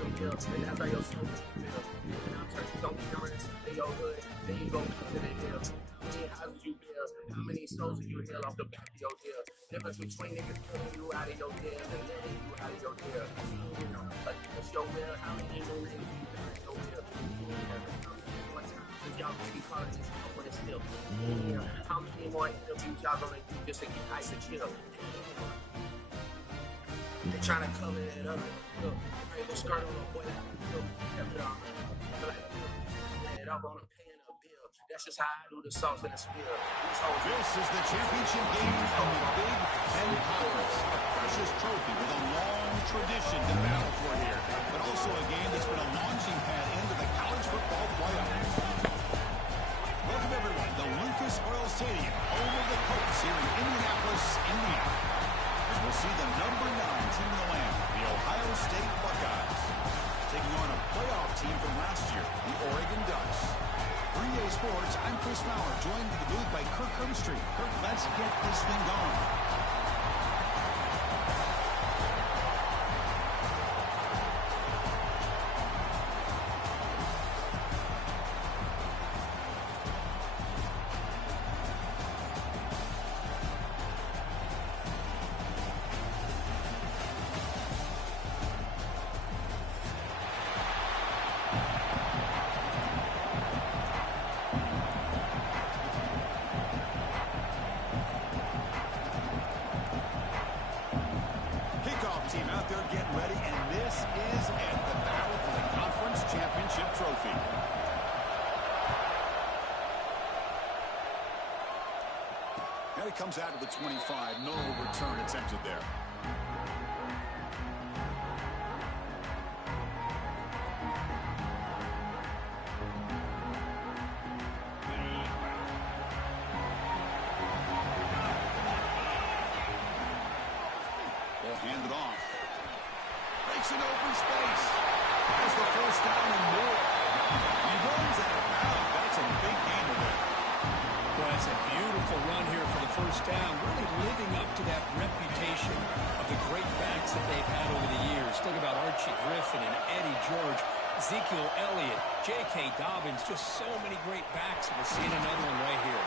them bills, and that's how your soul feels. And now churches don't be numbers in your hood, then you go to the hills. How many houses you build? How many souls do you heal off the back of your deal? Difference between niggas killing you out of your deal and letting you out of your deal. You know, against your will, how many more names you got in your will? What time is y'all gonna be calling this when it's still? How many more interviews y'all gonna do just to get ice and chill? They trying to cover it up. Look, rainbow skirt on a boy that kept it on. Lay it up on a paying a bill. That's just how I do the sauce and the spill. This is the championship game from the Big Ten Conference. A precious trophy with a long tradition to battle for here, but also a game that's been a launching pad into the college football playoffs. Welcome everyone to Lucas Oil Stadium, home of the Colts here in Indianapolis, Indiana. As we'll see the number 9 team in the land, the Ohio State Buckeyes, taking on a playoff team from last year, the Oregon Ducks. 3A Sports, I'm Chris Fowler, joined in the booth by Kirk Herbstreit. Kirk, let's get this thing going. Team out there getting ready, and this is it, the battle for the conference championship trophy. Now he comes out to the 25, no return attempted there. Hand it off. Breaks an open space. Has the first down and more. He runs out of bounds. That's a big gain there. Well, it's a beautiful run here for the first down. Really living up to that reputation of the great backs that they've had over the years. Think about Archie Griffin and Eddie George, Ezekiel Elliott, J.K. Dobbins. Just so many great backs. We'll see another one right here.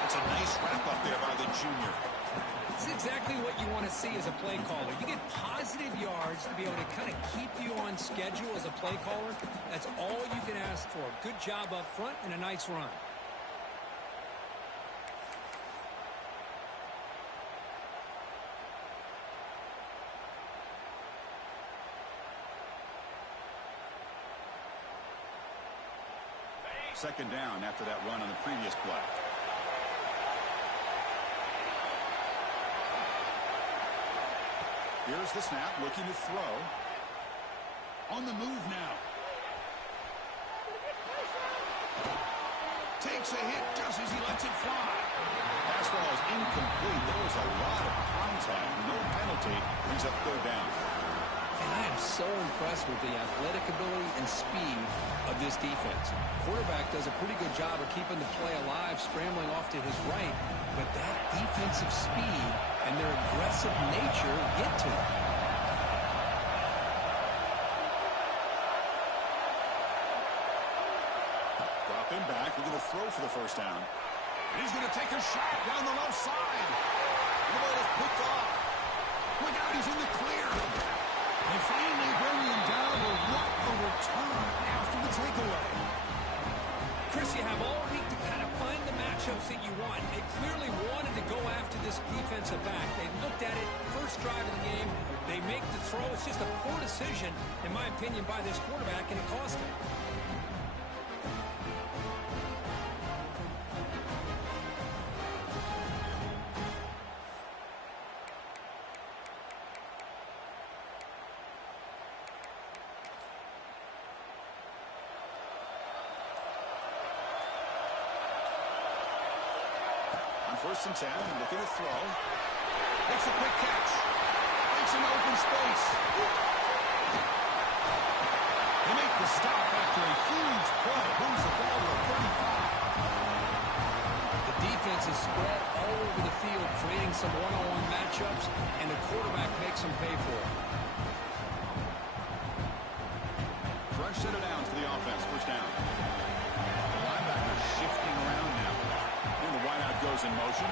That's a nice wrap up there by the junior. It's exactly what you want to see as a play caller. You get positive yards to be able to kind of keep you on schedule as a play caller. That's all you can ask for. Good job up front and a nice run. Second down after that run on the previous play. Here's the snap, looking to throw. On the move now. Takes a hit just as he lets it fly. Pass ball is incomplete. There was a lot of contact. No penalty. Brings up third down. And I am so impressed with the athletic ability and speed of this defense. Quarterback does a pretty good job of keeping the play alive, scrambling off to his right. But that defensive speed and their aggressive nature get to him. Drop him back. We're going to throw for the first down. He's going to take a shot down the left side. The ball is picked off. Look out, he's in the clear. They finally bring him down with what a return after the takeaway. Chris, you have all week to kind of find the matchups that you want. They clearly wanted to go after this defensive back. They looked at it first drive of the game. They make the throw. It's just a poor decision, in my opinion, by this quarterback, and it cost him. First and 10, looking to throw. Makes a quick catch. Makes an open space. They make the stop after a huge play. Brings the ball to a 35. The defense is spread all over the field, creating some one-on-one matchups, and the quarterback makes them pay for it. Fresh set of downs for the offense. First down. The linebacker shifting around now. And the wideout goes in motion.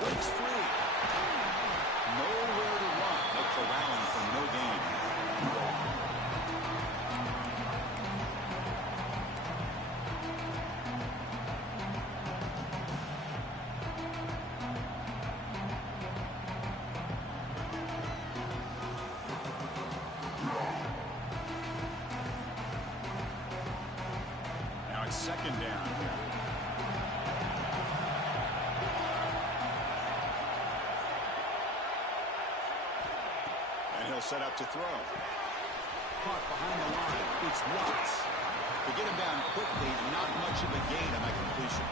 Breaks free. Nowhere to run. No corralling for no gain. Now it's second down. Set up to throw. Caught behind the line. It's Watts. To get him down quickly, not much of a gain on that completion.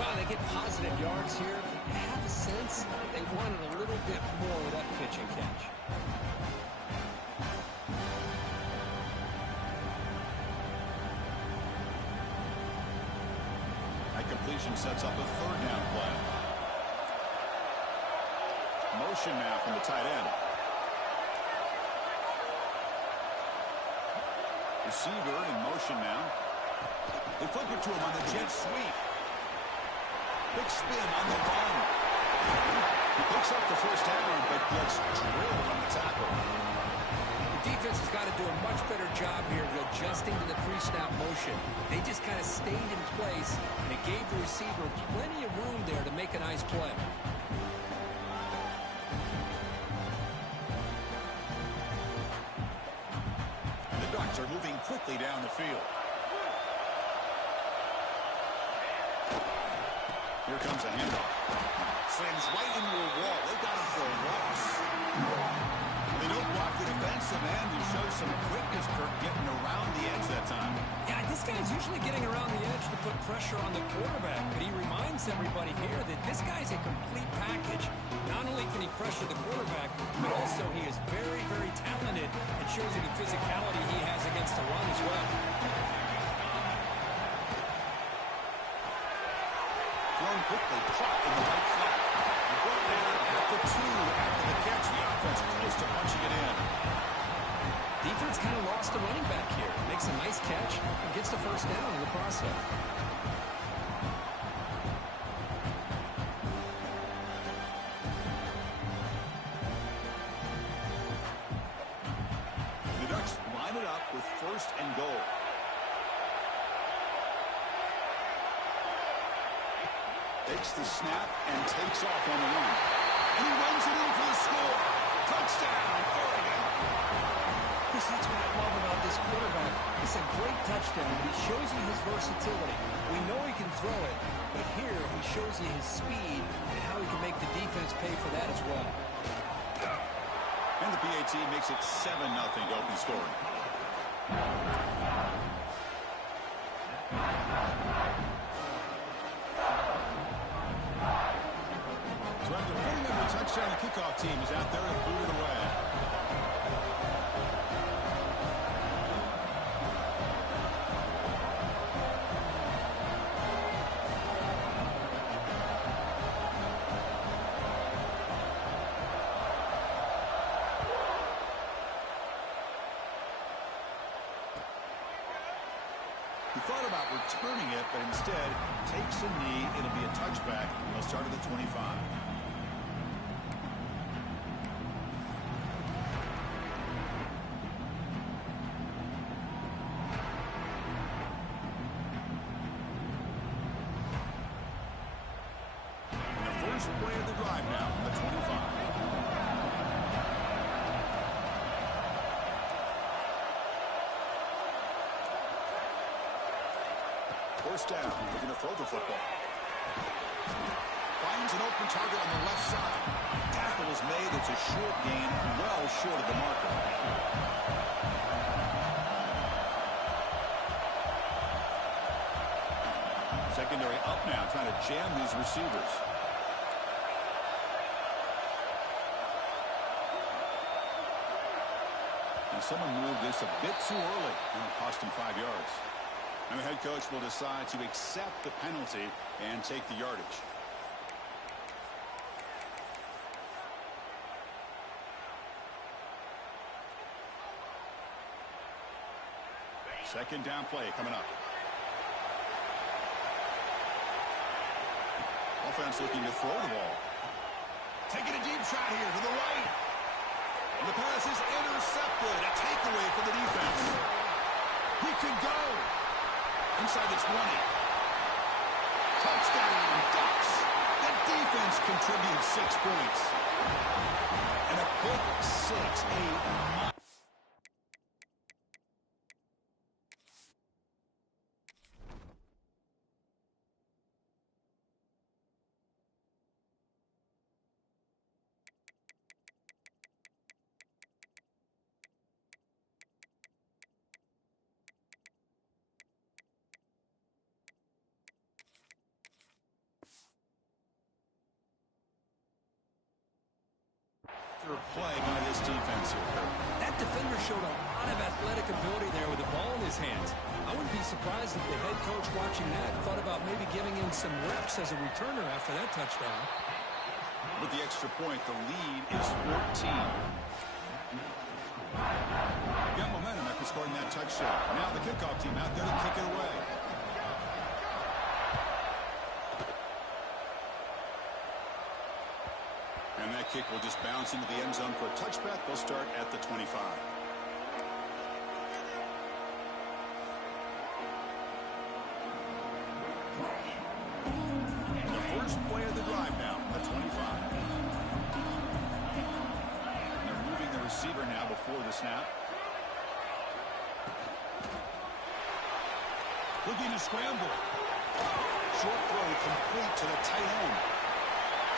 Well, they get positive yards here. I have a sense they wanted a little bit more with that pitch and catch. That completion sets up a third down play. Motion now from the tight end. Receiver in motion now. They flip it to him on the jet sweep. Big spin on the run. He picks up the first down, but gets drilled on the tackle. The defense has got to do a much better job here of adjusting to the pre-snap motion. They just kind of stayed in place, and it gave the receiver plenty of room there to make a nice play. Are moving quickly down the field. Here comes a handoff. Slams right into a wall. They got him for a loss. They don't block the defensive end. He shows some quickness, Kirk, getting around the edge that time. Yeah, this guy's usually getting around the edge to put pressure on the quarterback, but he reminds everybody here that this guy's a complete package. Not only can he pressure the quarterback, but also he is very, very talented and shows you the physicality he has against the run as well. Thrown quickly, caught in the right flat. Brought down at the 2 after the catch. The offense close to punching it in. Defense kind of lost a running back here. Makes a nice catch and gets the first down in the process. The Ducks line it up with first and goal. Takes the snap and takes off on the run. And he runs it in for the score. Touchdown, Oregon. That's what I love about this quarterback. It's a great touchdown. He shows you his versatility. We know he can throw it, but here he shows you his speed and how he can make the defense pay for that as well. And the PAT makes it 7-0 open scoring. So after putting up a touchdown, the kickoff team is out there and booted away. He thought about returning it, but instead takes a knee. It'll be a touchback. He'll start at the 25. And the first play of the drive now from the 25. First down, looking to throw the football. Finds an open target on the left side. Tackle is made. It's a short gain, well short of the marker. Secondary up now, trying to jam these receivers. And someone moved this a bit too early, and it cost him 5 yards. And the head coach will decide to accept the penalty and take the yardage. Second down play coming up. Offense looking to throw the ball. Taking a deep shot here to the right. And the pass is intercepted. A takeaway for the defense. He could go. Inside the 20. Touchdown, Ducks. The defense contributed 6 points. And a pick six. Play by this defense here. That defender showed a lot of athletic ability there with the ball in his hands. I wouldn't be surprised if the head coach watching that thought about maybe giving him some reps as a returner after that touchdown. With the extra point, the lead is 14. Got momentum after scoring that touchdown. Now the kickoff team out there to kick it away. And that kick will just bounce into the end zone for a touchback. They'll start at the 25. The first play of the drive now, the 25. They're moving the receiver now before the snap. Looking to scramble. Short throw complete to the tight end.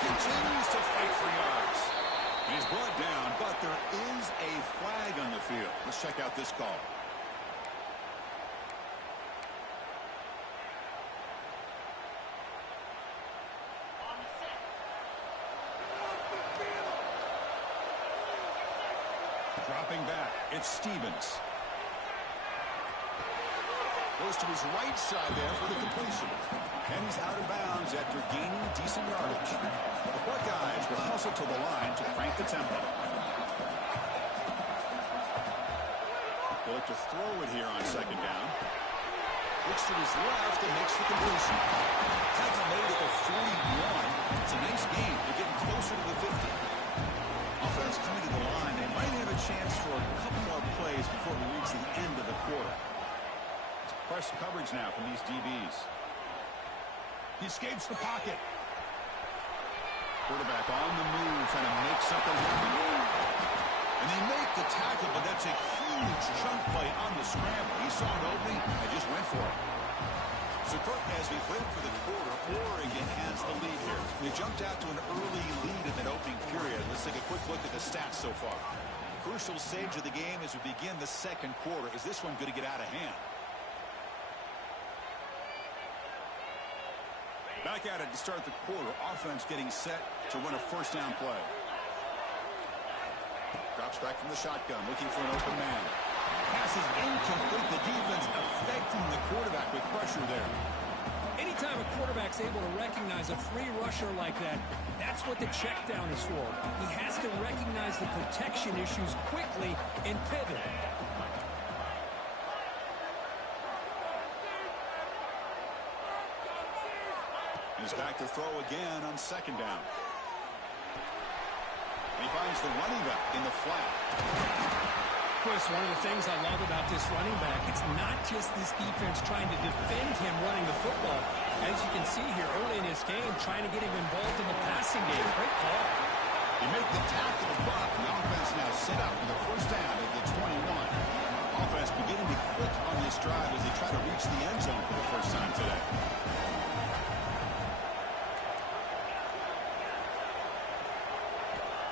Continues to fight for yards. And he's brought down, but there is a flag on the field. Let's check out this call. Dropping back, it's Stevens. Goes to his right side there for the completion. And he's out of bounds after gaining decent yardage. The Buckeyes will hustle to the line to crank the tempo. They look to throw it here on second down. Looks to his left and makes the completion. Tackle made at the 41. It's a nice game. They're getting closer to the 50. Offense coming to the line. They might have a chance for a couple more plays before we reach the end of the quarter. It's press coverage now from these DBs. He escapes the pocket. Quarterback on the move, trying to make something happen. And they make the tackle, but that's a huge chunk play on the scramble. He saw an opening and just went for it. So, Kirk, as we wait for the quarter, Oregon has the lead here. They jumped out to an early lead in that opening period. Let's take a quick look at the stats so far. Crucial stage of the game as we begin the second quarter. Is this one going to get out of hand? Back at it to start the quarter. Offense getting set to run a first down play. Drops back from the shotgun, looking for an open man. Pass is incomplete. The defense affecting the quarterback with pressure there. Anytime a quarterback's able to recognize a free rusher like that, that's what the check down is for. He has to recognize the protection issues quickly and pivot. He's back to throw again on second down. And he finds the running back in the flat. Chris, one of the things I love about this running back, it's not just this defense trying to defend him running the football. As you can see here early in his game, trying to get him involved in the passing game. Great call. You make the tackle, but the offense now set up for the first down at the 21. Offense beginning to click on this drive as they try to reach the end zone for the first time today.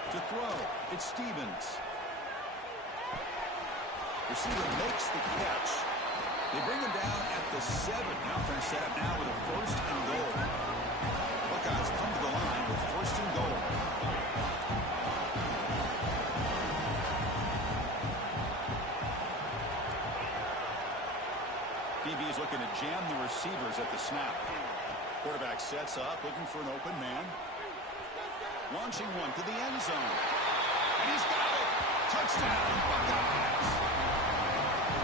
To throw, it's Stevens. Receiver makes the catch. They bring him down at the 7. The offense set up now with a first and goal. Buckeyes come to the line with first and goal. DB is looking to jam the receivers at the snap. Quarterback sets up, looking for an open man. Launching one to the end zone. And he's got it. Touchdown, Buckeyes.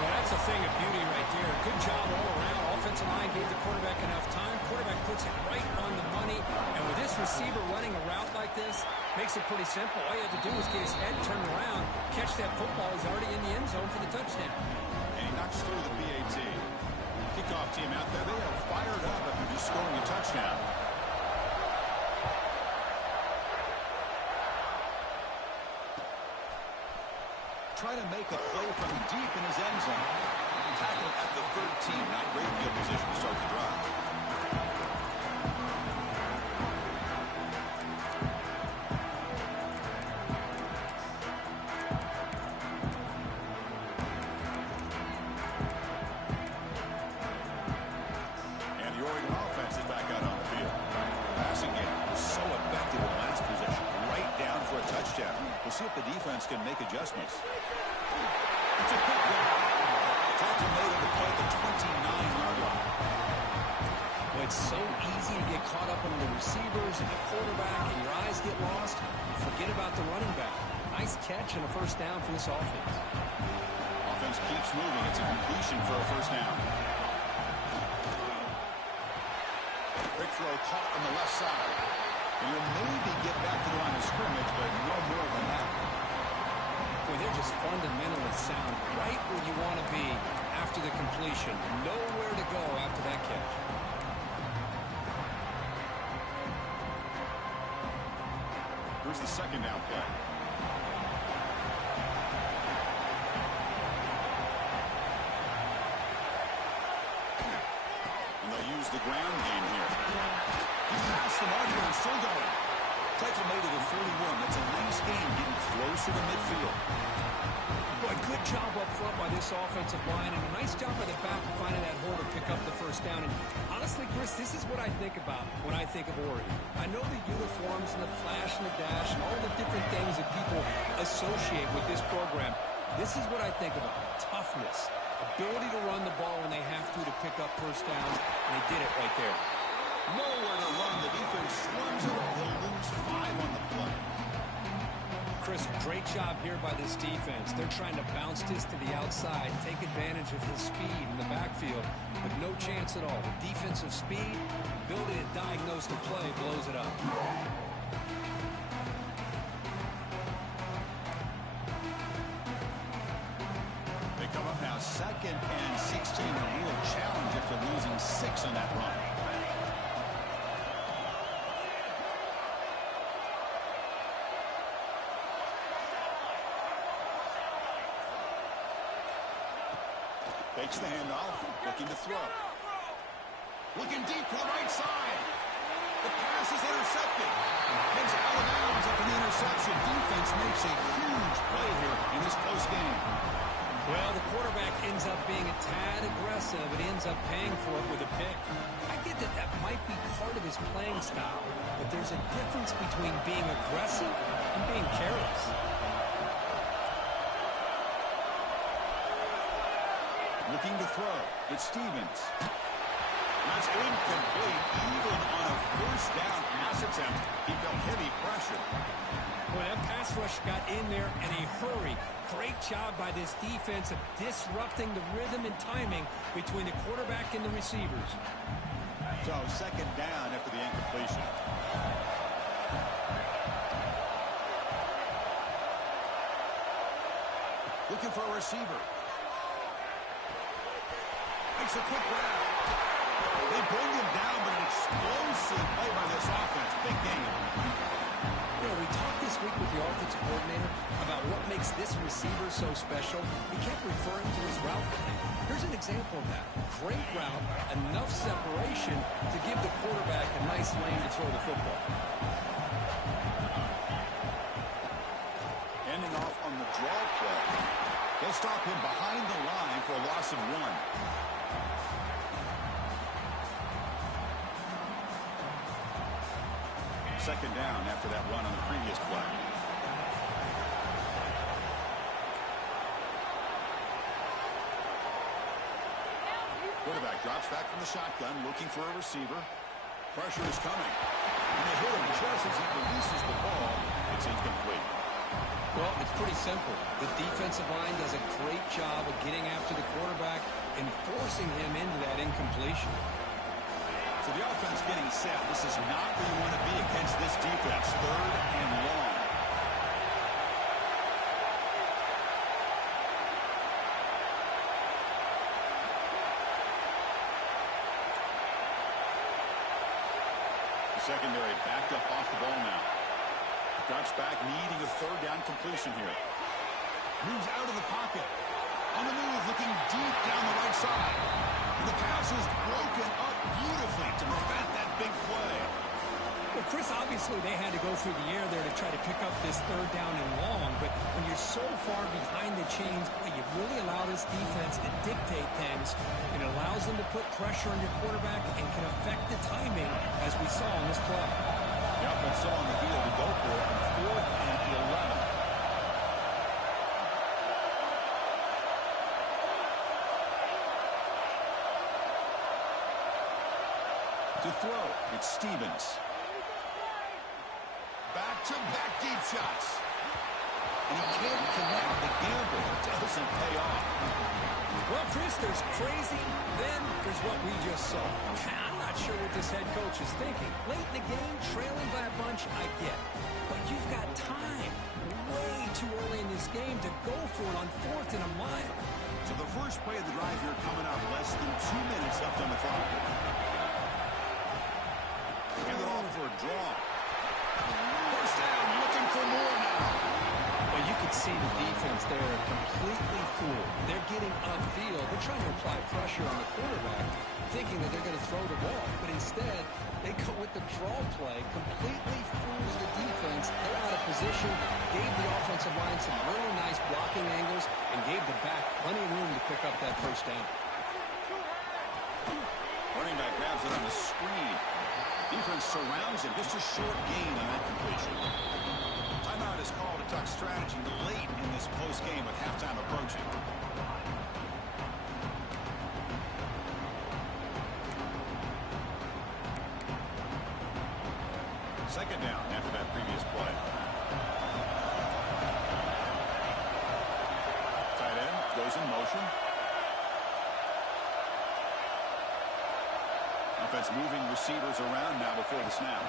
Well, that's a thing of beauty right there. Good job all around. Offensive line gave the quarterback enough time. Quarterback puts it right on the money. And with this receiver running a route like this, makes it pretty simple. All you have to do is get his head turned around, catch that football. He's already in the end zone for the touchdown. And he knocks through the PAT. Kickoff team out there, they are fired up after just scoring a touchdown. Trying to make a play from deep in his end zone. Tackle at the 13. Not great field position to start the drive. And the Oregon offense is back out on the field. Passing game was so effective in the last possession. Right down for a touchdown. We'll see if the defense can make adjustments. It's a quick one. Tackle made on the play at the 29-yard line. Well, it's so easy to get caught up on the receivers and the quarterback, and your eyes get lost. Forget about the running back. Nice catch and a first down for this offense. Offense keeps moving. It's a completion for a first down. Quick throw caught on the left side. And he'll maybe get back to the line of scrimmage, but no more than that. Boy, they're just fundamentally sound, right where you want to be after the completion. Nowhere to go after that catch. Here's the second down play. And they'll use the ground game here. He's past the marker and still going. Tackle made to the 41. That's a nice game, getting closer to midfield. Boy, good job up front by this offensive line, and a nice job by the back of finding that hole to pick up the first down. And honestly, Chris, this is what I think about when I think of Oregon. I know the uniforms and the flash and the dash and all the different things that people associate with this program. This is what I think about. Toughness. Ability to run the ball when they have to pick up first downs, and they did it right there. Nowhere to run. The defense slams it. They'll lose 5 on the play. Chris, great job here by this defense. They're trying to bounce this to the outside, take advantage of his speed in the backfield, but no chance at all. The defensive speed, ability to diagnose the play, blows it up. They come up now 2nd and 16. A real challenge after losing 6 on that run. Takes the handoff, looking to throw. Looking deep to the right side. The pass is intercepted. Heads out of bounds after the interception. Defense makes a huge play here in this close game. Well, the quarterback ends up being a tad aggressive, but he ends up paying for it with a pick. I get that that might be part of his playing style, but there's a difference between being aggressive and being careless. Looking to throw. It's Stevens. That's incomplete. Even on a first down pass attempt, he felt heavy pressure. Well, that pass rush got in there in a hurry. Great job by this defense of disrupting the rhythm and timing between the quarterback and the receivers. So, second down after the incompletion. Looking for a receiver. Makes a quick grab. They bring him down, but an explosive play by this offense. Big game. You know, we talked this week with the offensive coordinator about what makes this receiver so special. He kept referring to his route running. Here's an example of that. Great route, enough separation to give the quarterback a nice lane to throw the football. Ending off on the draw play. They'll stop him behind the line for a loss of 1. Second down after that run on the previous play. Quarterback drops back from the shotgun, looking for a receiver. Pressure is coming. And they hit him just as he releases the ball. It's incomplete. Well, it's pretty simple. The defensive line does a great job of getting after the quarterback and forcing him into that incompletion. So the offense getting set. This is not where you want to be against this defense. 3rd and long. The secondary backed up off the ball now. Drops back, needing a 3rd down completion here. Moves out of the pocket. On the move, looking deep down the right side. And the pass is broken up beautifully to prevent that big play. Well, Chris, obviously they had to go through the air there to try to pick up this 3rd down and long, but when you're so far behind the chains, boy, you really allow this defense to dictate things. It allows them to put pressure on your quarterback and can affect the timing, as we saw in this play. The offense still on the field to go for it on 4th and 11. To throw, it's Stevens. Back-to-back deep shots. And he can't connect. The gamble doesn't pay off. Well, Chris, there's crazy, then there's what we just saw. I'm not sure what this head coach is thinking. Late in the game, trailing by a bunch, I get. But you've got time, way too early in this game, to go for it on 4th and a mile. So the first play of the drive here coming up, less than 2 minutes left on the clock. Hand it off for a draw. First down, looking for more now. Well, you could see the defense there completely fooled. They're getting upfield. They're trying to apply pressure on the quarterback, thinking that they're going to throw the ball. But instead, they go with the draw play, completely fools the defense. They're out of position, gave the offensive line some really nice blocking angles, and gave the back plenty of room to pick up that first down. Running back grabs it on the screen. Defense surrounds him. Just a short gain on that completion. Timeout is called to talk strategy late in this close game with halftime approaching. Second down after that previous play. Tight end goes in motion. Offense moving receivers around now before the snap.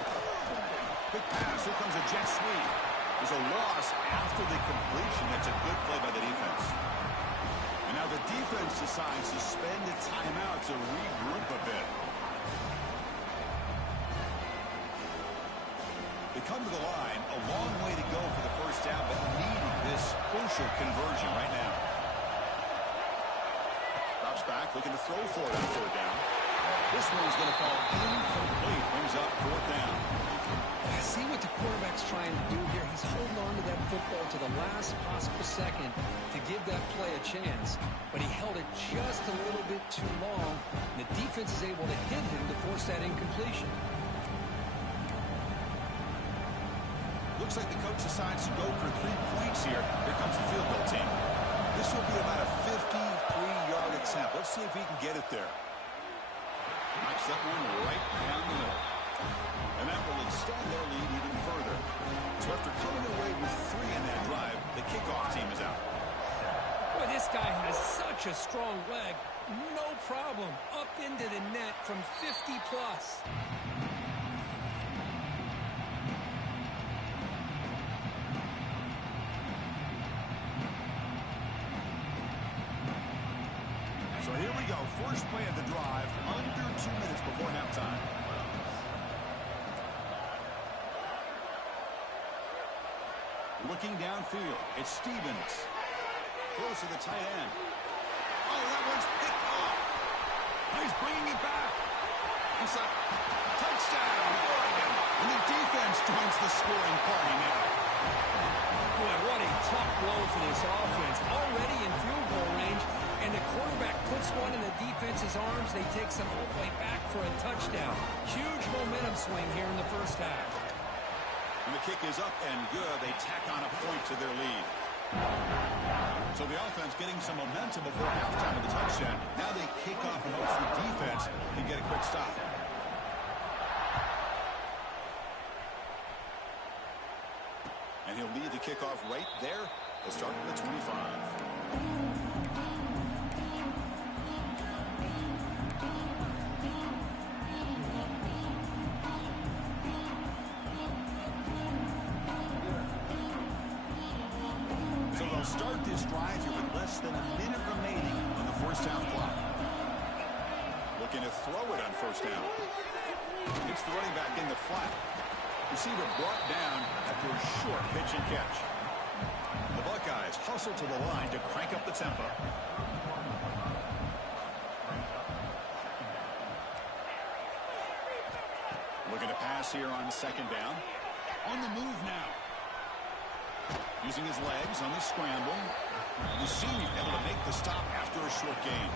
Big pass. Here comes a jet sweep. There's a loss after the completion. That's a good play by the defense. And now the defense decides to spend a timeout to regroup a bit. They come to the line. A long way to go for the first down, but needing this crucial conversion right now. Drops back, looking to throw for it on 3rd down. This one's going to fall incomplete. Brings up 4th down. I see what the quarterback's trying to do here. He's holding on to that football to the last possible second to give that play a chance. But he held it just a little bit too long. And the defense is able to hit him to force that incompletion. Looks like the coach decides to go for 3 points here. Here comes the field goal team. This will be about a 53-yard attempt. Let's see if he can get it there. Knocks that one right down the middle. And that will extend their lead even further. So after coming away with 3 in that drive, the kickoff team is out. Boy, this guy has such a strong leg. No problem. Up into the net from 50 plus. So here we go. First play of the drive, under 2 minutes before halftime. Looking downfield, it's Stevens. Close to the tight end. Oh, that one's picked off. He's bringing it back. It's a touchdown, Oregon. And the defense joins the scoring party now. Boy, what a tough blow for this offense. Already in field goal range, and the quarterback puts one in the defense's arms. They take some all the way back for a touchdown. Huge momentum swing here in the first half. And the kick is up and good. They tack on a point to their lead. So the offense getting some momentum before halftime with the touchdown. Now they kick off and hopes the defense can get a quick stop. And And he'll lead the kickoff right there. They'll start from the 25. So they'll start this drive here with less than a minute remaining on the first half clock. Looking to throw it on first down. It's the running back in the flat. Receiver brought down after a short pitch and catch. The Buckeyes hustle to the line to crank up the tempo. Looking to pass here on second down. On the move now. Using his legs on the scramble. The senior able to make the stop after a short gain.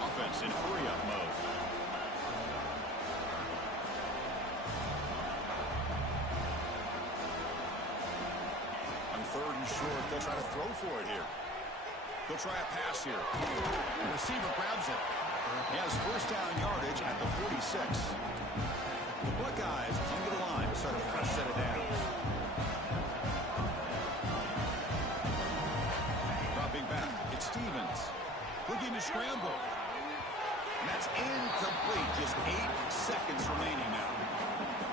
Offense in hurry-up mode. On third and short, they'll try to throw for it here. They'll try a pass here. The receiver grabs it. He has first down yardage at the 46. The Buckeyes come to the line to start a fresh set of downs. Dropping back, it's Stevens. Looking to scramble. And that's incomplete. Just 8 seconds remaining now.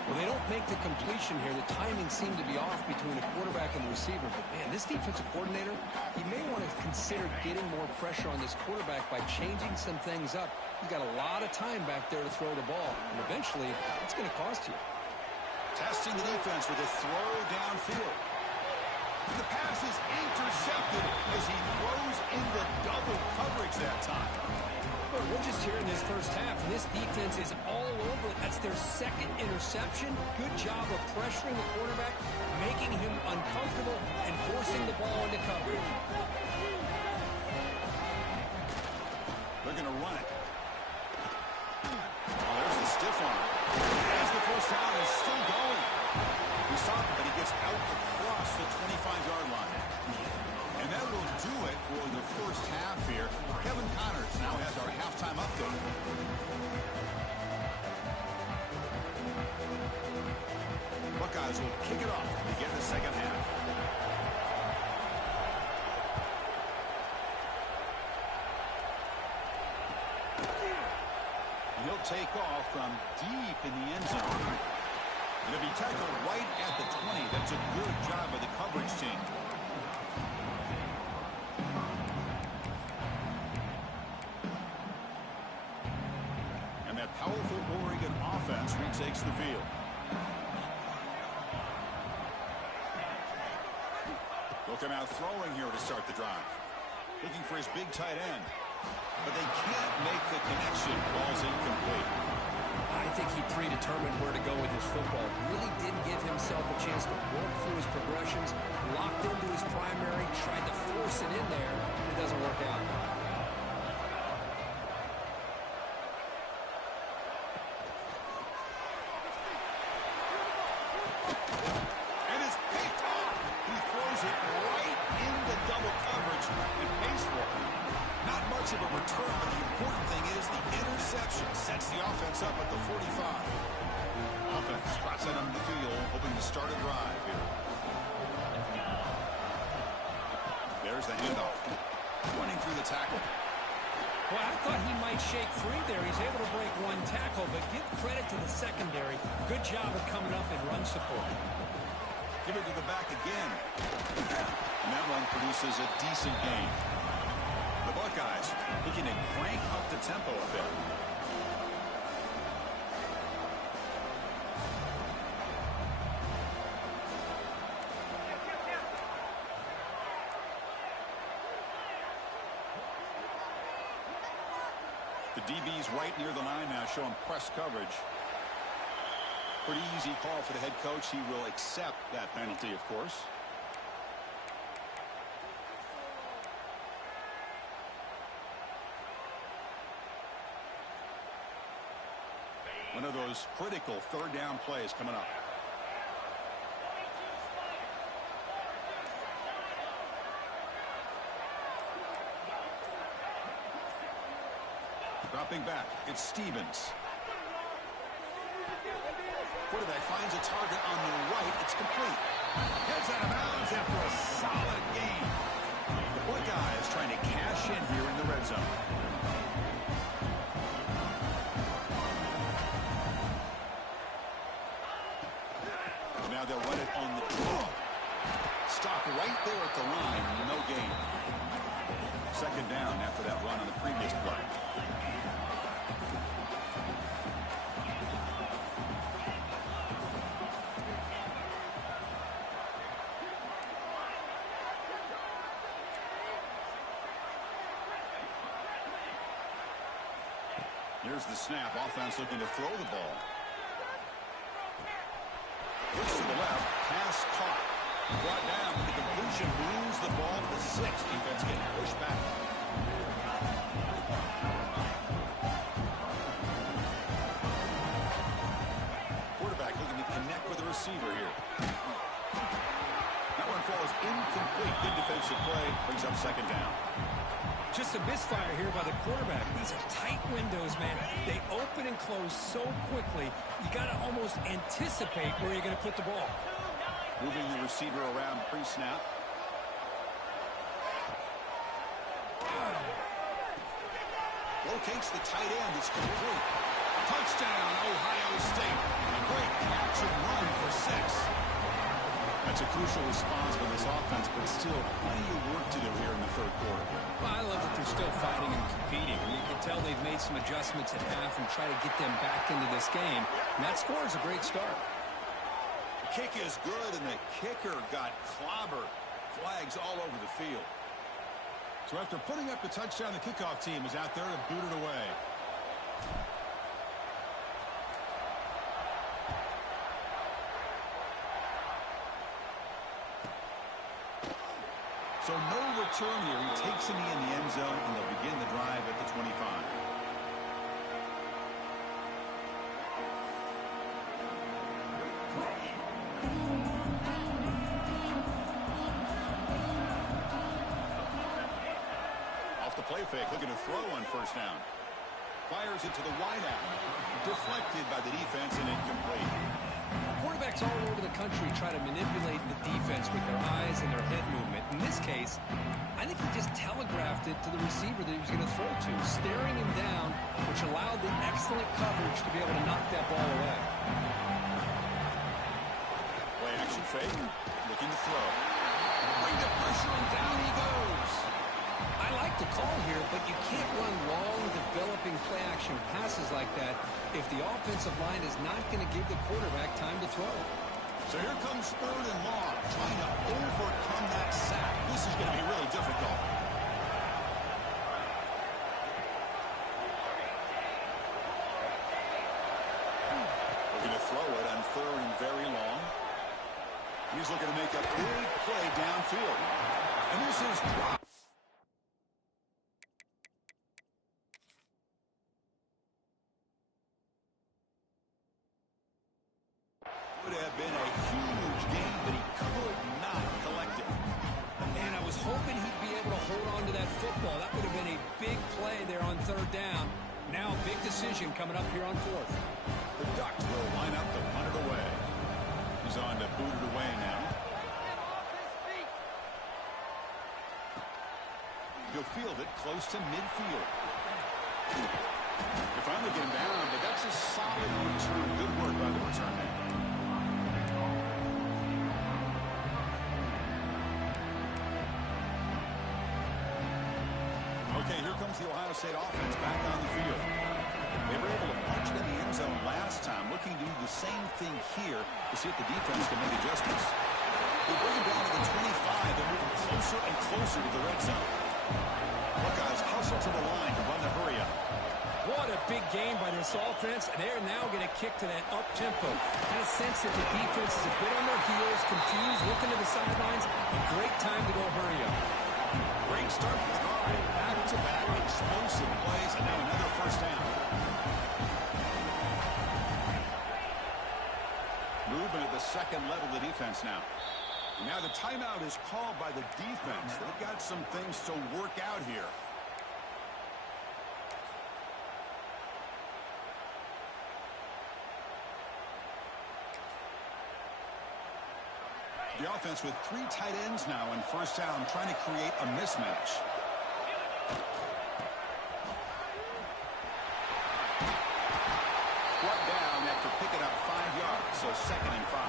Well, they don't make the completion here. The timing seemed to be off between the quarterback and the receiver. But, man, this defensive coordinator, he may want to consider getting more pressure on this quarterback by changing some things up. He's got a lot of time back there to throw the ball. And eventually, it's going to cost you. Testing the defense with a throw downfield. The pass is intercepted as he throws into double coverage that time. We're just here in this first half, and this defense is all over it. That's their second interception. Good job of pressuring the quarterback, making him uncomfortable, and forcing the ball into coverage. They're going to run it. Oh, there's the stiff arm. As the first down is still going. He stopped it, but he gets out across the 25-yard line. And that will do it for the first half here. Kevin Connors now has our halftime update. Buckeyes will kick it off to begin the second half. And he'll take off from deep in the end zone. It'll be tackled right at the 20. That's a good job by the coverage team. And that powerful Oregon offense retakes the field. They'll come out throwing here to start the drive. Looking for his big tight end. But they can't make the connection. Ball's incomplete. I think he predetermined where to go with his football. Really didn't give himself a chance to work through his progressions. Locked into his primary, tried to force it in there. It doesn't work out. And it's picked off. He throws it right into double coverage and pays for it. Not much of a return, but the important thing is the interception sets the offense up at the 45. Offense drops it on the field, hoping to start a drive here. There's the handoff. Running through the tackle. Well, I thought he might shake free there. He's able to break one tackle, but give credit to the secondary. Good job of coming up in run support. Give it to the back again. And that run produces a decent gain. The Buckeyes looking to crank up the tempo a bit. The DB's right near the line now, showing press coverage. Pretty easy call for the head coach. He will accept that penalty, of course. One of those critical third down plays coming up. Dropping back, it's Stevens. Quarterback finds a target on the right It's complete. Heads out of bounds after a solid game. The Buckeyes trying to cash in here in the red zone. Now they'll run it on the draw. Stop right there at the line. No gain. Second down after that run on the previous play. Here's the snap. Offense looking to throw the ball. Looks to the left. Pass caught. Brought down. The completion moves the ball to the 6. Defense getting pushed back. Quarterback looking to connect with the receiver here. That one falls incomplete. Good defensive play. Brings up second down. Just a misfire here by the quarterback. These are tight windows, man. They open and close so quickly, you got to almost anticipate where you're going to put the ball. Moving the receiver around pre-snap. Locates the tight end. It's complete. Touchdown, Ohio State. A great catch and run for 6. That's a crucial response for this offense, but still plenty of work to do here in the third quarter. Well, I love that they're still fighting and competing. You can tell they've made some adjustments at half and try to get them back into this game. And that score is a great start. The kick is good, and the kicker got clobbered. Flags all over the field. So after putting up the touchdown, the kickoff team is out there to boot it away. So no return here. He takes a knee in the end zone, and they'll begin the drive at the 25. Off the play fake, looking to throw on first down. Fires it to the wideout. Deflected by the defense and incomplete. Quarterbacks all over the country try to manipulate the defense with their eyes and their head movement. In this case, I think he just telegraphed it to the receiver that he was going to throw to, staring him down, which allowed the excellent coverage to be able to knock that ball away. Play action fake, looking to throw. Bring the pressure and down he goes. I like the call here, but you can't run long, developing play-action passes like that if the offensive line is not going to give the quarterback time to throw. So here comes third and long, trying to overcome that sack. This is going to be really difficult. Looking to throw it on third and very long. He's looking to make a big play downfield. And this is dropped. Would have been a huge game, but he could not collect it. Man, I was hoping he'd be able to hold on to that football. That would have been a big play there on third down. Now a big decision coming up here on fourth. The Ducks will line up to punt it away. He's on to boot it away now. He'll field it close to midfield. They finally get him down, but that's a solid return. Good work by the return man. Okay, here comes the Ohio State offense back on the field. They were able to punch it in the end zone last time, looking to do the same thing here to see if the defense can make adjustments. They bring him down to the 25 and moving closer and closer to the red zone. Buckeyes hustle to the line to run the hurry up. What a big game by this offense. They're now going to kick to that up-tempo. Kind of sense that the defense is a bit on their heels, confused, looking to the sidelines. A great time to go hurry up. Great start to the drive. Back-to-back explosive plays, and now another first down. Movement at the second level of the defense now. Now the timeout is called by the defense. They've got some things to work out here. offense with 3 tight ends now in first down, trying to create a mismatch. Brought down after picking up 5 yards, so 2nd and 5.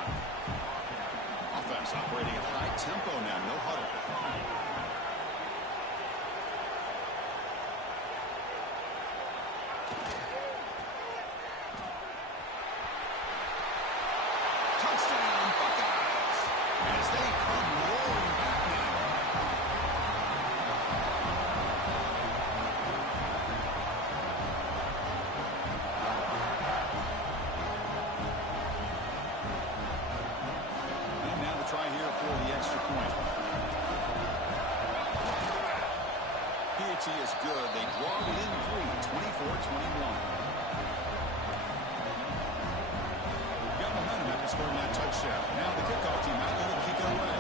Offense operating at high tempo now, no huddle. Touchdown, Buckeyes, as they come roaring back now. And now the try here for the extra point. PAT is good. They draw within 3, 24-21. Scoring that touchdown. Now the kickoff team out there to kick it away.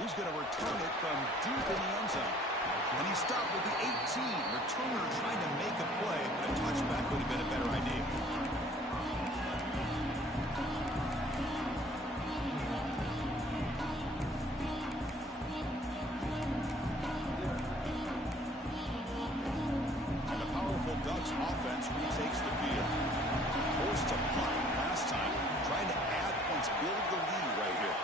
He's going to return it from deep in the end zone. And he stopped with the 18. Returner trying to make a play, but a touchback would have been a better idea. Offense retakes the field. Forced to punt last time. Trying to add points, build the lead right here.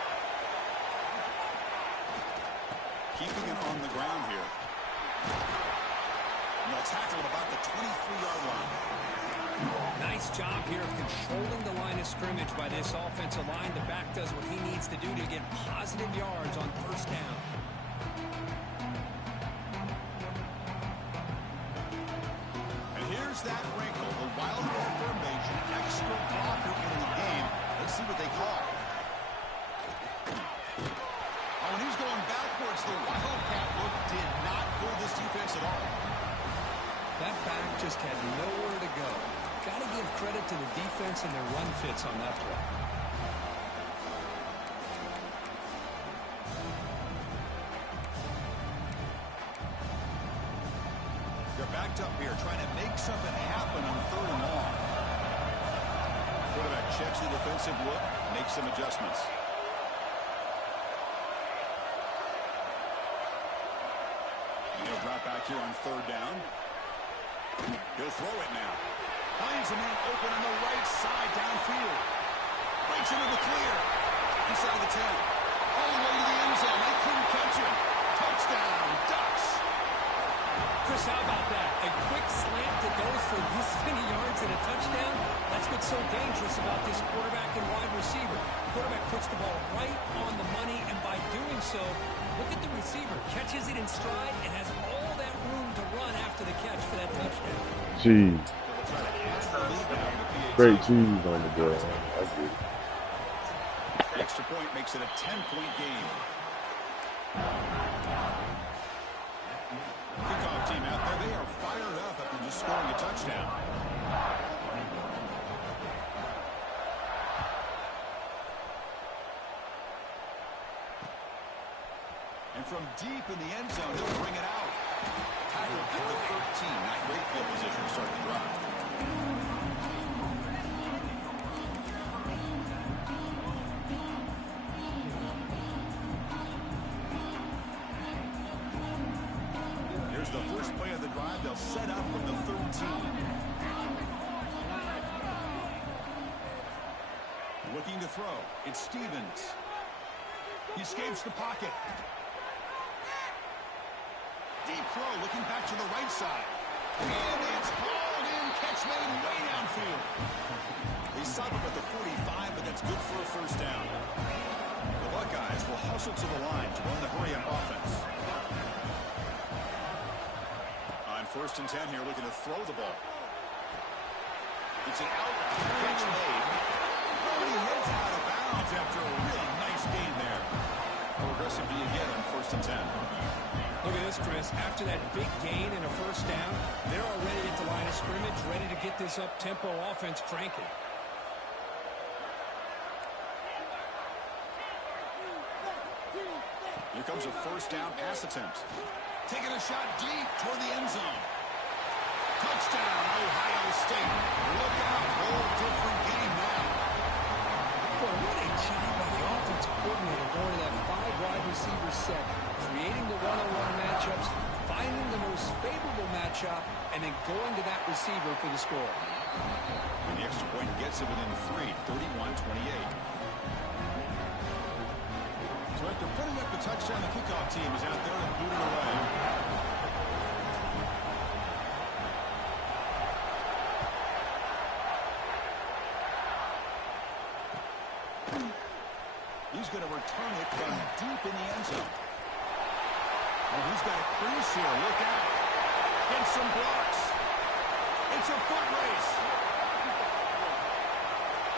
Keeping it on the ground here. And they'll tackle at about the 23-yard line. Nice job here of controlling the line of scrimmage by this offensive line. The back does what he needs to do to get positive yards on first down. That wrinkle, the wildcat formation, extra blocker in the game. Let's see what they call. Oh, and he's going backwards. The wildcat look did not fool this defense at all. That back just had nowhere to go. Got to give credit to the defense and their run fits on that play. Backed up here, trying to make something happen on 3rd and long. Quarterback checks the defensive look, makes some adjustments. He'll drop back here on 3rd down. He'll throw it now. Finds a man open on the right side downfield. Breaks into the clear. Inside the 10. All the way to the end zone. They couldn't catch him. Touchdown, Ducks. Chris, how about that? A quick slant that goes for this many yards and a touchdown. That's what's so dangerous about this quarterback and wide receiver. Quarterback puts the ball right on the money, and by doing so, look at the receiver. Catches it in stride and has all that room to run after the catch for that touchdown. Cheese. Great cheese on the ball. I agree. The extra point makes it a 10-point game. Kickoff team out there, they are fired up after just scoring a touchdown. And from deep in the end zone, they'll bring it out. Tackled at the 13. Not great field position to start the drive. The first play of the drive, they'll set up from the 13. Looking to throw. It's Stevens. He escapes the pocket. Deep throw, looking back to the right side. And it's called in. Catch made way downfield. They stop him at the 45, but that's good for a first down. The Buckeyes will hustle to the line to run the hurry-up offense. 1st and 10 here, looking to throw the ball. It's an out catch made. Oh, he heads out of bounds after a really nice gain there. How aggressive do you get on 1st and 10? Look at this, Chris. After that big gain and a first down, they're already at the line of scrimmage, ready to get this up-tempo offense cranking. Here comes a first down pass attempt. Taking a shot deep toward the end zone. Touchdown, Ohio State. Look out. Whole different game now. Boy, what a job by the offensive coordinator going to that 5 wide receiver set, creating the one-on-one matchups, finding the most favorable matchup, and then going to that receiver for the score. And the extra point gets it within 3, 31-28. So after putting up the touchdown, the kickoff team is out there and boot it away. He's going to return it from deep in the end zone. Oh, he's got a crease here. Look out. Gets some blocks. It's a foot race.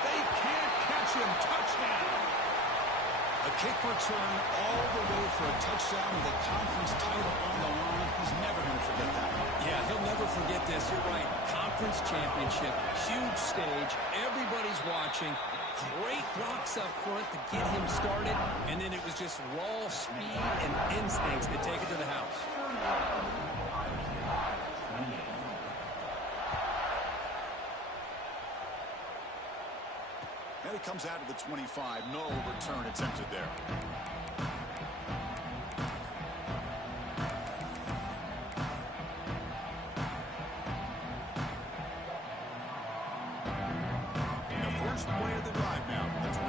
They can't catch him. Touchdown. A kick return all the way for a touchdown with a conference title on the line. He's never going to forget that. Yeah, he'll never forget this. You're right. Conference championship, huge stage. Everybody's watching. Great blocks up front to get him started. And then it was just raw speed and instincts to take it to the house. And it comes out of the 25. No return attempted there. And the first play of the drive now from the 25.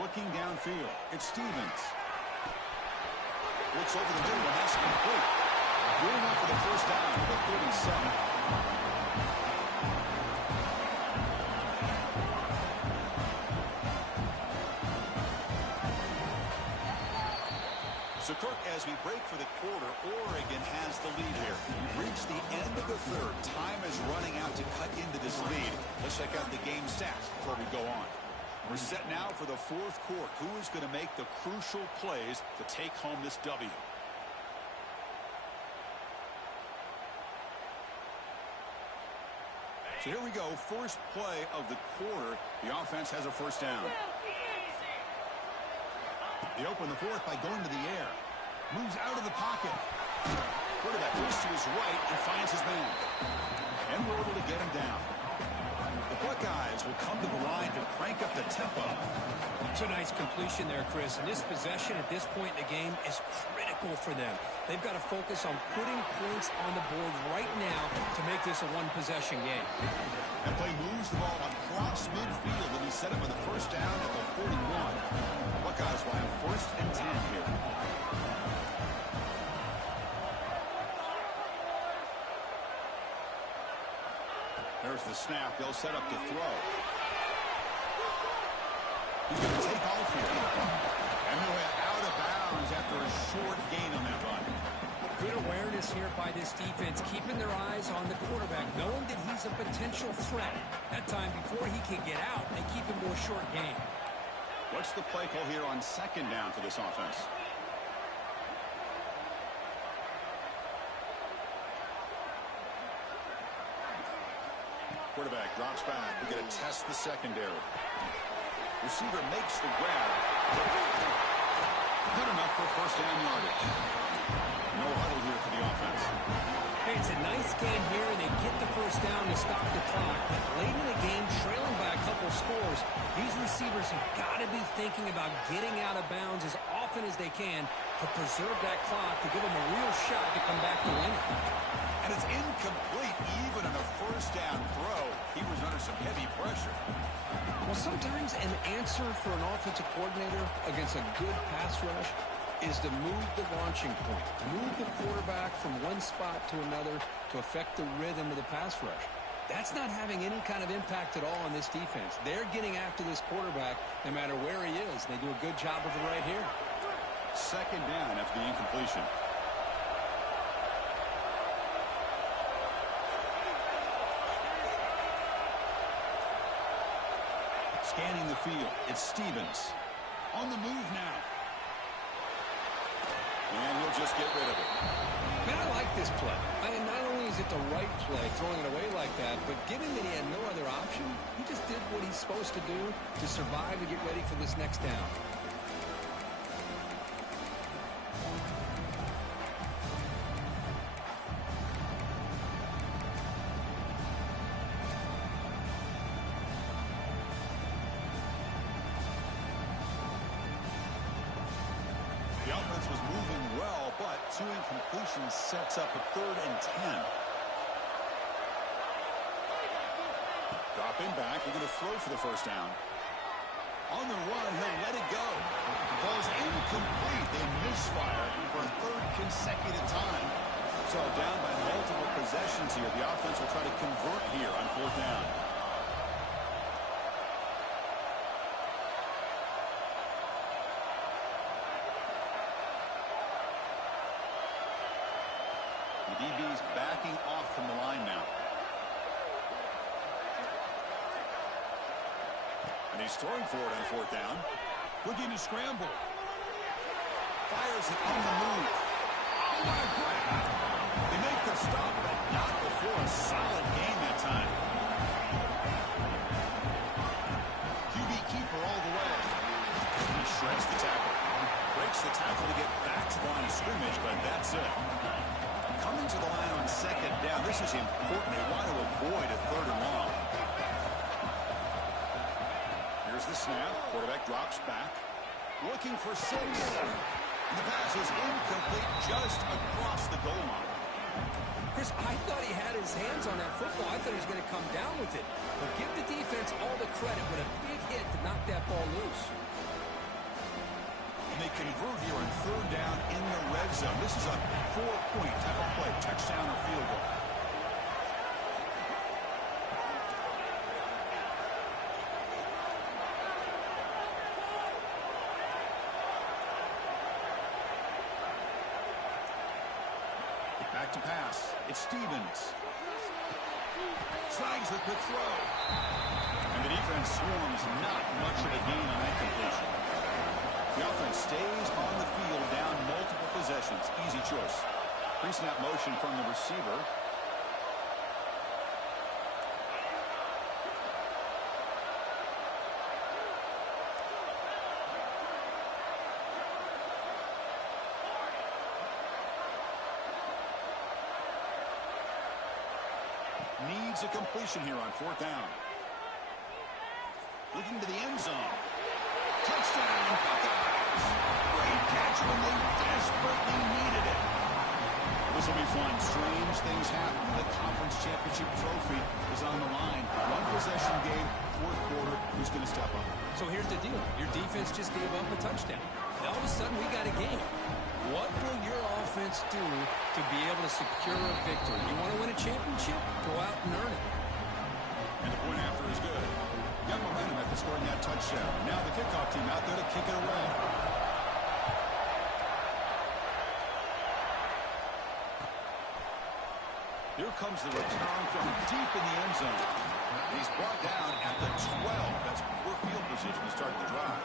Looking downfield. It's Stevens. Looks over the middle, and that's complete. Going on for the first down to the 37. So, Kirk, as we break for the quarter, Oregon has the lead here. We've reached the end of the third. Time is running out to cut into this lead. Let's check out the game stats before we go on. We're set now for the fourth quarter. Who is going to make the crucial plays to take home this W? So here we go. First play of the quarter. The offense has a first down. They open the fourth by going to the air. Moves out of the pocket. Quarterback moves to his right and finds his man. And we're able to get him down. The Buckeyes will come to the line to crank up the tempo. It's a nice completion there, Chris. And this possession at this point in the game is critical for them. They've got to focus on putting points on the board right now to make this a one-possession game. That play moves the ball across midfield, and he set up for the first down at the 41. Buckeyes will have first and 10 here. There's the snap. They'll set up the throw. He's going to take off here. And they're out of bounds after a short gain on that run. Good awareness here by this defense, keeping their eyes on the quarterback, knowing that he's a potential threat. That time, before he can get out, they keep him to a short gain. What's the play call here on second down for this offense? Quarterback drops back. We're going to test the secondary. Receiver makes the grab. Good enough for first down yardage. No huddle here for the offense. Hey, it's a nice game here, and they get the first down to stop the clock. But late in the game, trailing by a couple scores, these receivers have got to be thinking about getting out of bounds as often as they can to preserve that clock, to give them a real shot to come back to win it. And it's incomplete even on a first down throw. He was under some heavy pressure. Well, sometimes an answer for an offensive coordinator against a good pass rush is to move the launching point, move the quarterback from one spot to another to affect the rhythm of the pass rush. That's not having any kind of impact at all on this defense. They're getting after this quarterback no matter where he is. They do a good job of it right here. Second down after the incompletion. Scanning the field, it's Stevens. On the move now. And he'll just get rid of it. Man, I like this play. Not only is it the right play, throwing it away like that, but given that he had no other option, he just did what he's supposed to do to survive and get ready for this next down. The offense was moving well, but 2 incompletions sets up a 3rd and 10. Dropping back, we're going to throw for the first down. On the run, he'll let it go. Ball's incomplete. They misfire for a 3rd consecutive time. So down by multiple possessions here. The offense will try to convert here on 4th down. The DB's backing off from the line now. And he's throwing for it on 4th down. Looking to scramble. Fires it on the move. Oh, what a grab. They make the stop, but not before a solid gain that time. QB keeper all the way. He shreds the tackle. Breaks the tackle to get back to the line of scrimmage, but that's it. Coming to the line on 2nd down. This is important. They want to avoid a 3rd and long. Here's the snap. Quarterback drops back. Looking for 6. And the pass is incomplete just across the goal line. Chris, I thought he had his hands on that football. I thought he was going to come down with it. But give the defense all the credit with a big hit to knock that ball loose. And they convert here on 3rd down in the red zone. This is a 4-point type of play, touchdown or field goal. Back to pass. It's Stevens. Slides the quick throw. And the defense swarms not much of a gain on that completion. The offense stays on the field down multiple possessions. Easy choice. Pre-snap motion from the receiver. Needs a completion here on 4th down. Looking to the end zone. Touchdown, Buckeyes! Great catch when they desperately needed it. This will be fun. Strange things happen. The conference championship trophy is on the line. 1 possession game, 4th quarter. Who's going to step up? So here's the deal. Your defense just gave up a touchdown. And all of a sudden, we got a game. What will your offense do to be able to secure a victory? You want to win a championship? Go out and earn it. And the point after is good. Got momentum after scoring that touchdown. Now the kickoff team out there to kick it away. Here comes the return from deep in the end zone. He's brought down at the 12. That's poor field position to start the drive.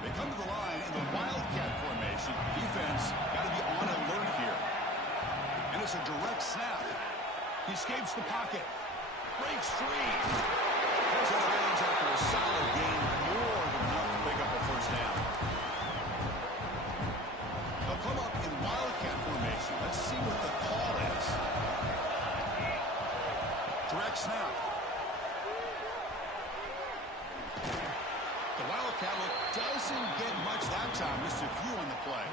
They come to the line in the Wildcat formation. Defense got to be on alert here. And it's a direct snap. He escapes the pocket. Breaks free. There's an range after a solid gain. More than enough to pick up a 1st down. They'll come up in Wildcat formation. Let's see what the call is. Direct snap. The Wildcat look doesn't get much that time. Just a few on the play.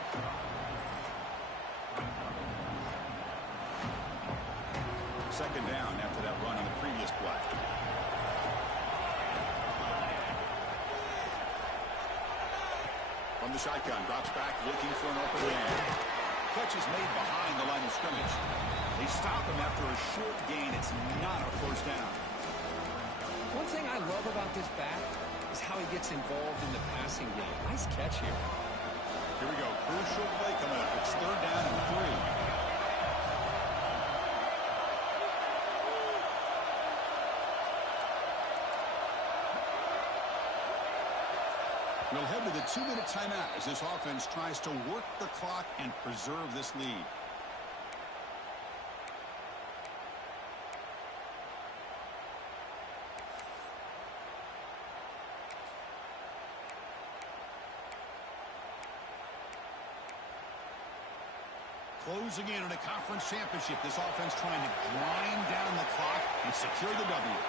Second down after that run on the previous play. From the shotgun, drops back, looking for an open man. Catch is made behind the line of scrimmage. They stop him after a short gain. It's not a 1st down. One thing I love about this back is how he gets involved in the passing game. Nice catch here. Here we go. Crucial play coming up. It's 3rd down and 3. We'll head to the 2-minute timeout as this offense tries to work the clock and preserve this lead. Closing in on a conference championship, this offense trying to grind down the clock and secure the W.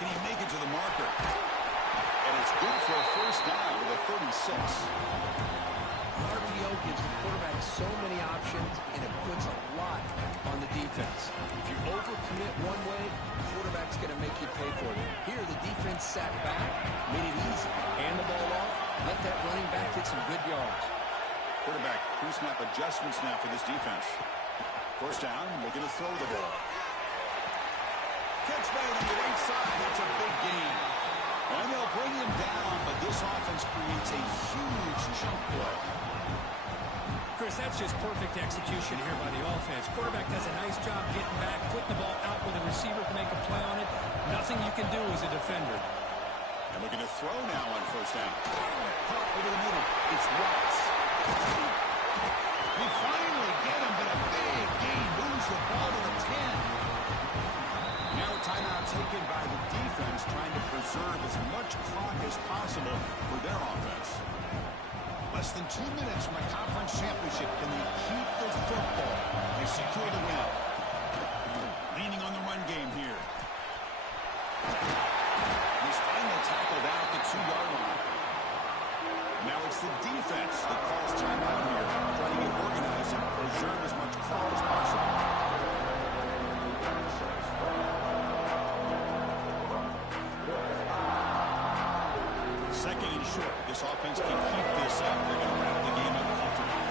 Can he make it to the marker? And it's good for a first down with a 36. The RPO gives the quarterback so many options, and it puts a lot on the defense. If you overcommit one way, the quarterback's going to make you pay for it. Here, the defense sat back, made it easy, hand the ball off, let that running back get some good yards. Quarterback pre-snap adjustments now for this defense. First down, looking to throw the ball. Catch made on the right side. That's a big gain. And they'll bring him down, but this offense creates a huge chunk play. Chris, that's just perfect execution here by the offense. Quarterback does a nice job getting back, putting the ball out where the receiver can make a play on it. Nothing you can do as a defender. And looking to throw now on first down. Caught over the middle. It's Watts. They finally get him, but a big gain moves the ball to the 10. Now a timeout taken by the defense, trying to preserve as much clock as possible for their offense. Less than 2 minutes from a conference championship. Can they keep the football and secure the win? Leaning on the run game here. He's finally tackled out the 2-yard line. Now it's the defense that calls timeout here, trying to get organized and preserve as much clock as possible. Second and short. This offense can keep this up. They're going to wrap the game up comfortably.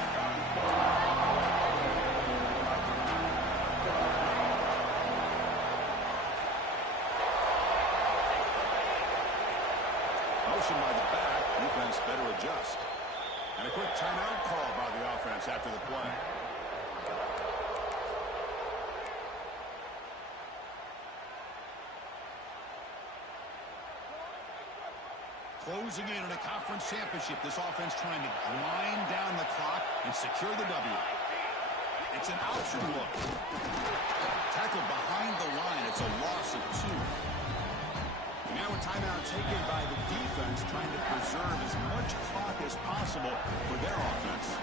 Motion by the back. Defense better adjust. And a quick timeout call by the offense after the play. Closing in on a conference championship, this offense trying to grind down the clock and secure the W. It's an option look. Tackled behind the line. It's a loss of 2. Now a timeout taken by the defense, trying to preserve as much clock as possible for their offense.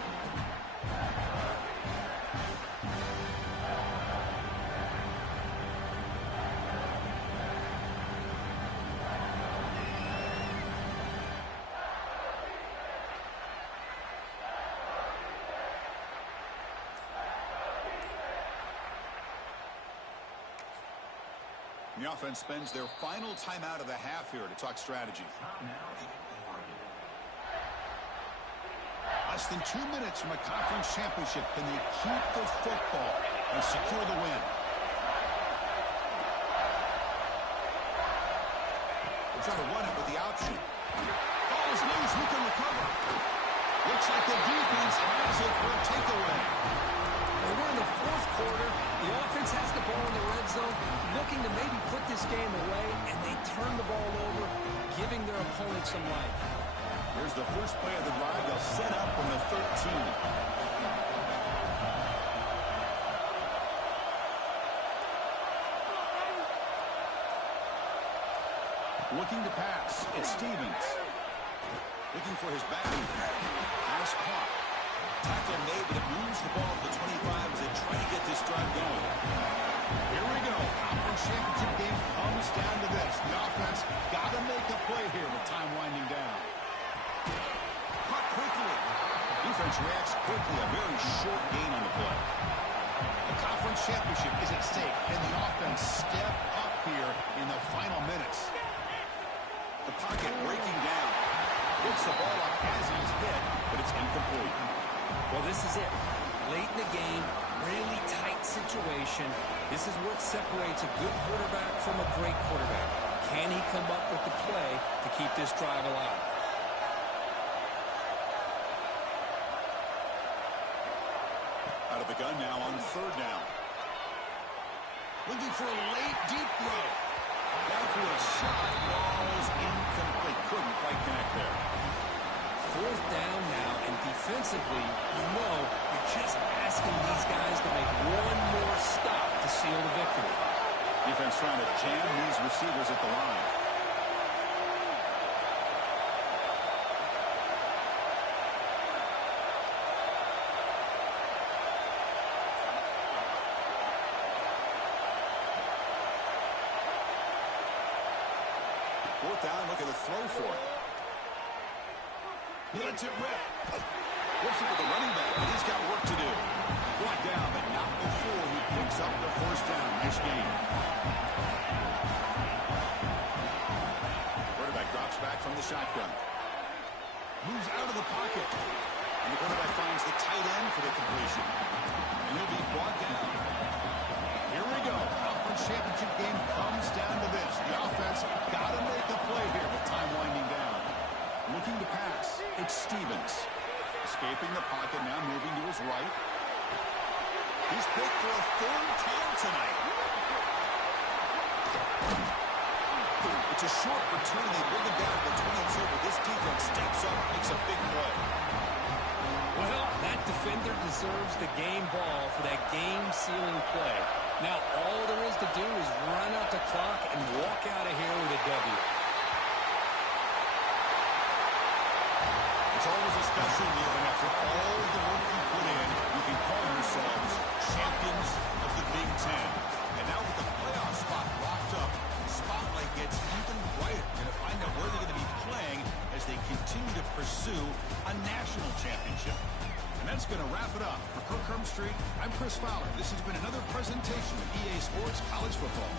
The offense spends their final timeout of the half here to talk strategy. Less than 2 minutes from a conference championship. Can they keep the football and secure the win? They'll try to run it with the option. Ball is loose. Who can recover? Looks like the defense has it for a takeaway. We're in the fourth quarter. The offense has the ball in the red zone, looking to maybe put this game away, and they turn the ball over, giving their opponent some life. Here's the first play of the drive. They'll set up from the 13. Looking to pass. It's Stevens. Looking for his back. Pass caught. Tackle made, but it moves the ball to the 25 as they try to get this drive going. Here we go. Conference championship game comes down to this. The offense got to make a play here with time winding down. Caught quickly. Defense reacts quickly. A very short gain on the play. The conference championship is at stake. Can the offense step up here in the final minutes? The pocket breaking down. Gets the ball up as he's hit, but it's incomplete. Well, this is it. Late in the game, really tight situation. This is what separates a good quarterback from a great quarterback. Can he come up with the play to keep this drive alive? Out of the gun now on third down. Looking for a late deep throw. Downfield shot falls incomplete. Couldn't quite connect there. Fourth down now, and defensively, you're just asking these guys to make one more stop to seal the victory. Defense trying to jam these receivers at the line. Fourth down, look at the throw for it. He lets it rip. Whoops it with the running back, but he's got work to do. Brought down, but not before he picks up the first down. Nice game. Quarterback drops back from the shotgun. Moves out of the pocket. And the quarterback finds the tight end for the completion. And he'll be brought down. Here we go. Conference championship game comes down to this. The offense got to make a play here with time winding down. Looking to pass. It's Stevens. Escaping the pocket, now moving to his right. He's picked for a third time tonight. It's a short return. They bring him down to the 22, but this defense steps up, makes a big play. Well, that defender deserves the game ball for that game-sealing play. Now, all there is to do is run out the clock and walk out of here with a W. It's always a special deal, and after all the work you put in, you can call yourselves champions of the Big Ten. And now with the playoff spot locked up, the spotlight gets even brighter. Going to find out where they're going to be playing as they continue to pursue a national championship. And that's going to wrap it up. For Kirk Street, I'm Chris Fowler. This has been another presentation of EA Sports College Football.